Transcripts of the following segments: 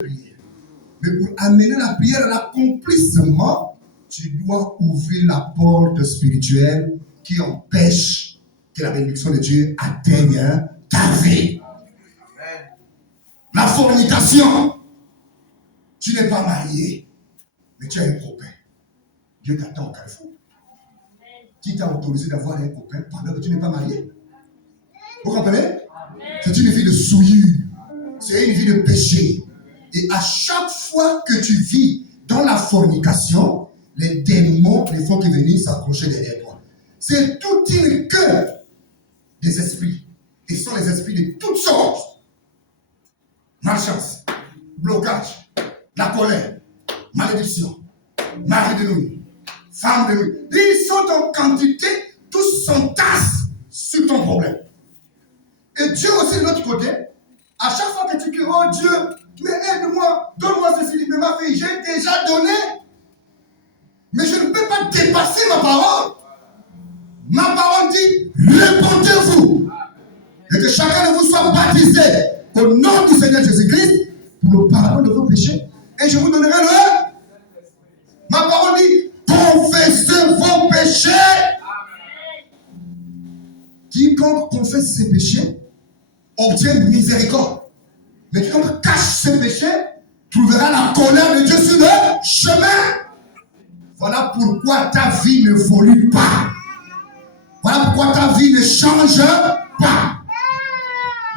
Mais pour amener la prière à l'accomplissement, tu dois ouvrir la porte spirituelle qui empêche que la bénédiction de Dieu atteigne ta vie. La fornication. Tu n'es pas marié, mais tu as un copain. Dieu t'attend au carrefour. Qui t'a autorisé d'avoir un copain pendant que tu n'es pas marié? Vous comprenez? C'est une vie de souillure. C'est une vie de péché. Et à chaque fois que tu vis dans la fornication, les démons ne font que venir s'accrocher derrière toi. C'est toute une queue des esprits. Et ce sont les esprits de toutes sortes. Malchance, blocage, la colère, malédiction, mari de nuit, femme de nuit. Ils sont en quantité, tous s'entassent sur ton problème. Et Dieu aussi de l'autre côté, à chaque fois que tu cries, oh Dieu, mais aide-moi, donne-moi ceci, mais ma fille, j'ai déjà donné. Mais je ne peux pas dépasser ma parole. Ma parole dit, répondez-vous. Et que chacun de vous soit baptisé au nom du Seigneur Jésus-Christ pour le pardon de vos péchés. Et je vous donnerai le... Ma parole dit, confessez vos péchés. Quiconque confesse ses péchés obtient miséricorde. Mais quiconque cache ses péchés trouvera la colère de Dieu sur le chemin. Voilà pourquoi ta vie ne évolue pas. Voilà pourquoi ta vie ne change pas.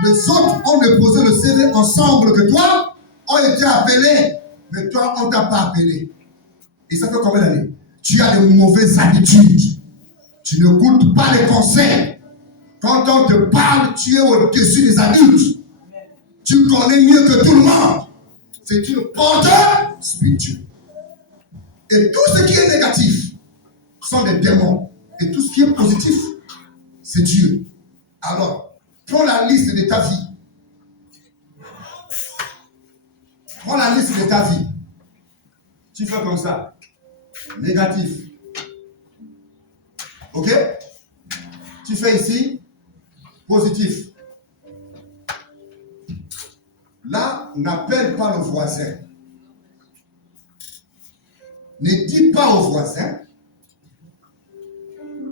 Les autres ont déposé le CV ensemble que toi, ont été appelés, mais toi, on ne t'a pas appelé. Et ça fait combien d'années? Tu as de mauvaises habitudes. Tu n'écoutes pas les conseils. Quand on te parle, tu es au-dessus des adultes. Tu connais mieux que tout le monde. C'est une porte spirituelle. Et tout ce qui est négatif sont des démons. Et tout ce qui est positif, c'est Dieu. Alors, prends la liste de ta vie. Prends la liste de ta vie. Tu fais comme ça. Négatif. Ok? Tu fais ici. Positif. Là, n'appelle pas le voisin. Ne dis pas au voisin.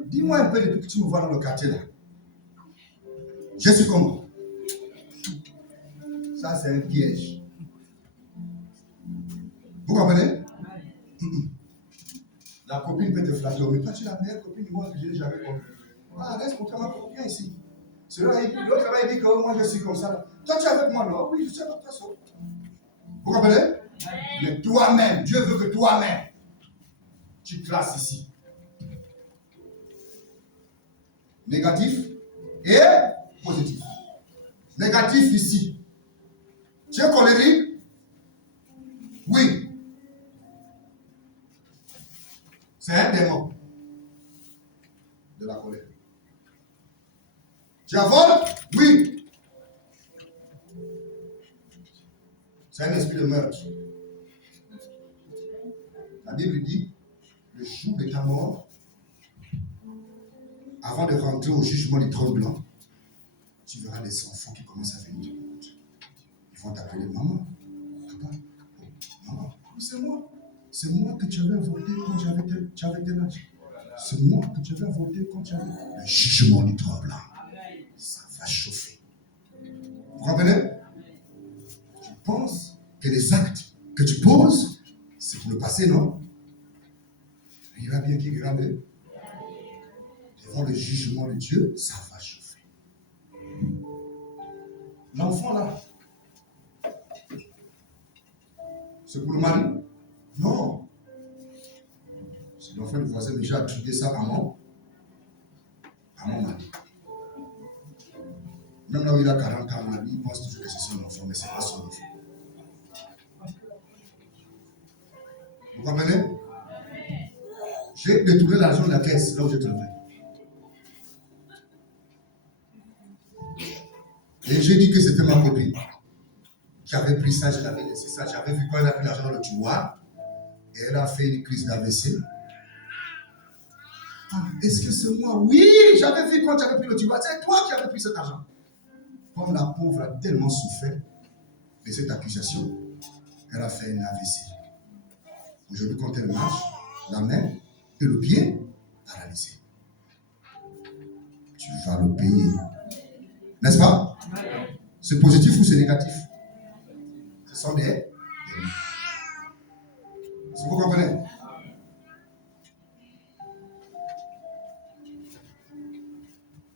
Dis-moi un peu depuis que tu me vois dans le quartier là. Je suis comment? Ça, c'est un piège. Vous comprenez? La copine peut te flatter. Mais toi, tu es la meilleure copine du monde que j'ai jamais connue. Ah, laisse montrer ma copine ici. L'autre là, il dit que moi, je suis comme ça. Là. Toi, tu es avec moi, non? Oui, je suis avec toi. Vous comprenez? Mais toi-même, Dieu veut que toi-même, tu classes ici. Négatif et positif. Négatif ici. Tu es colérique? Oui. C'est un démon de la colère. Tu as volé? Oui. C'est un esprit de meurtre. La Bible dit, le jour de ta mort, avant de rentrer au jugement du trône blanc, tu verras des enfants qui commencent à venir. Ils vont t'appeler maman, papa, maman. C'est moi. C'est moi que tu avais voté quand tu avais tel âge. C'est moi que tu avais voté quand tu avais le jugement du trône blanc. Ça va chauffer. Vous comprenez? Tu penses que les actes que tu poses, c'est pour le passé, non? Il va bien qu'il grave. Devant le jugement de Dieu, ça va chauffer. L'enfant là, c'est pour le mari? Non. C'est l'enfant du voisin, mais j'ai attribué ça à mon mari. Même là où il a 40 ans, il pense toujours que c'est son enfant, mais ce n'est pas son enfant. Vous comprenez? J'ai détourné l'argent de la caisse là où je travaille. Et j'ai dit que c'était ma copine qui avait pris ça, je l'avais laissé ça. J'avais vu quand elle a pris l'argent dans le tiroir et elle a fait une crise d'AVC. Ah, est-ce que c'est moi? Oui, j'avais vu quand tu avais pris le tiroir. C'est toi qui avais pris cet argent. Comme la pauvre a tellement souffert de cette accusation, Elle a fait une AVC. Aujourd'hui, quand elle marche, la main et le pied paralysés. Tu vas le payer. N'est-ce pas? C'est positif ou c'est négatif? Ce sont des... Est-ce que vous comprenez?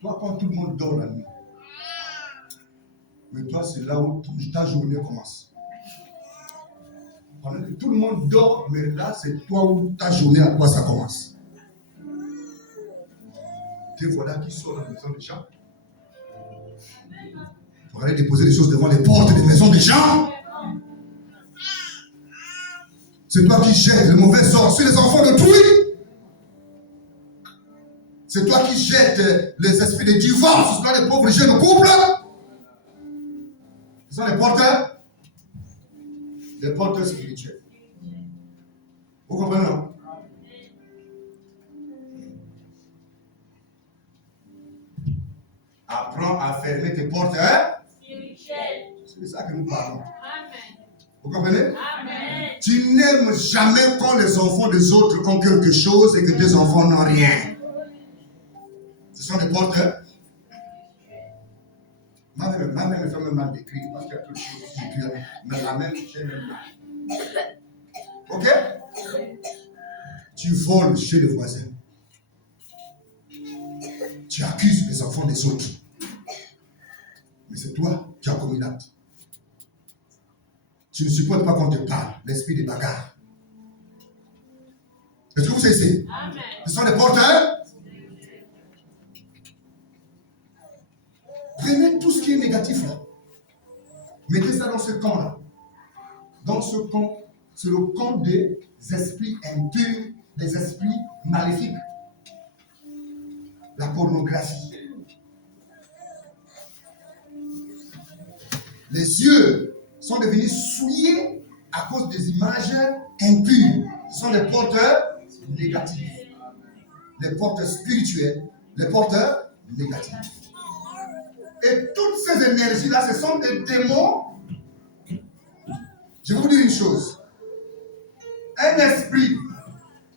Toi, quand tout le monde dort la nuit, mais toi, c'est là où ta journée commence. Pendant que tout le monde dort, mais là, c'est toi où ta journée, à quoi ça commence. Te voilà qui sort de la maison des gens. Pour aller déposer les choses devant les portes des maisons des gens. C'est toi qui jettes le mauvais sort sur les enfants d'autrui. C'est toi qui jettes les esprits de divorce sur les pauvres jeunes couples. Ce sont les porteurs spirituels. Vous comprenez, non? Apprends à fermer tes portes spirituelles. C'est de ça que nous parlons. Amen. Vous comprenez? Amen. Tu n'aimes jamais quand les enfants des autres ont quelque chose et que tes enfants n'ont rien. Ce sont des porteurs. Ma mère me fait même mal d'écrire parce qu'il y a toutes choses qui écrivent. Mais la même, j'ai même mal. Ok? Tu voles chez les voisins. Tu accuses les enfants des autres. Mais c'est toi qui as commis l'acte. Tu ne supportes pas qu'on te parle, l'esprit des bagarres. Est-ce que vous savez? Amen. Ce sont des porteurs. Prenez tout ce qui est négatif là. Mettez ça dans ce camp-là. Dans ce camp, c'est le camp des esprits impurs, des esprits maléfiques. La pornographie. Les yeux sont devenus souillés à cause des images impures. Ce sont les porteurs négatifs. Les porteurs spirituels, les porteurs négatifs. Et toutes ces énergies-là, ce sont des démons. Je vais vous dire une chose. Un esprit,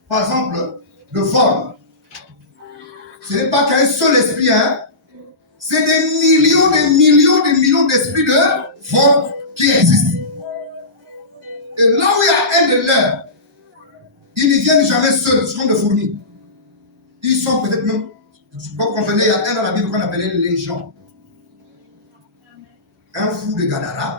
par exemple, de forme, ce n'est pas qu'un seul esprit, hein. C'est des millions d'esprits de forme qui existent. Et là où il y a un de leurs, ils ne viennent jamais seuls, ce sont des fourmis. Ils sont peut-être même, vous comprenez, il y a un dans la Bible qu'on appelait légion. Un fou de Gadara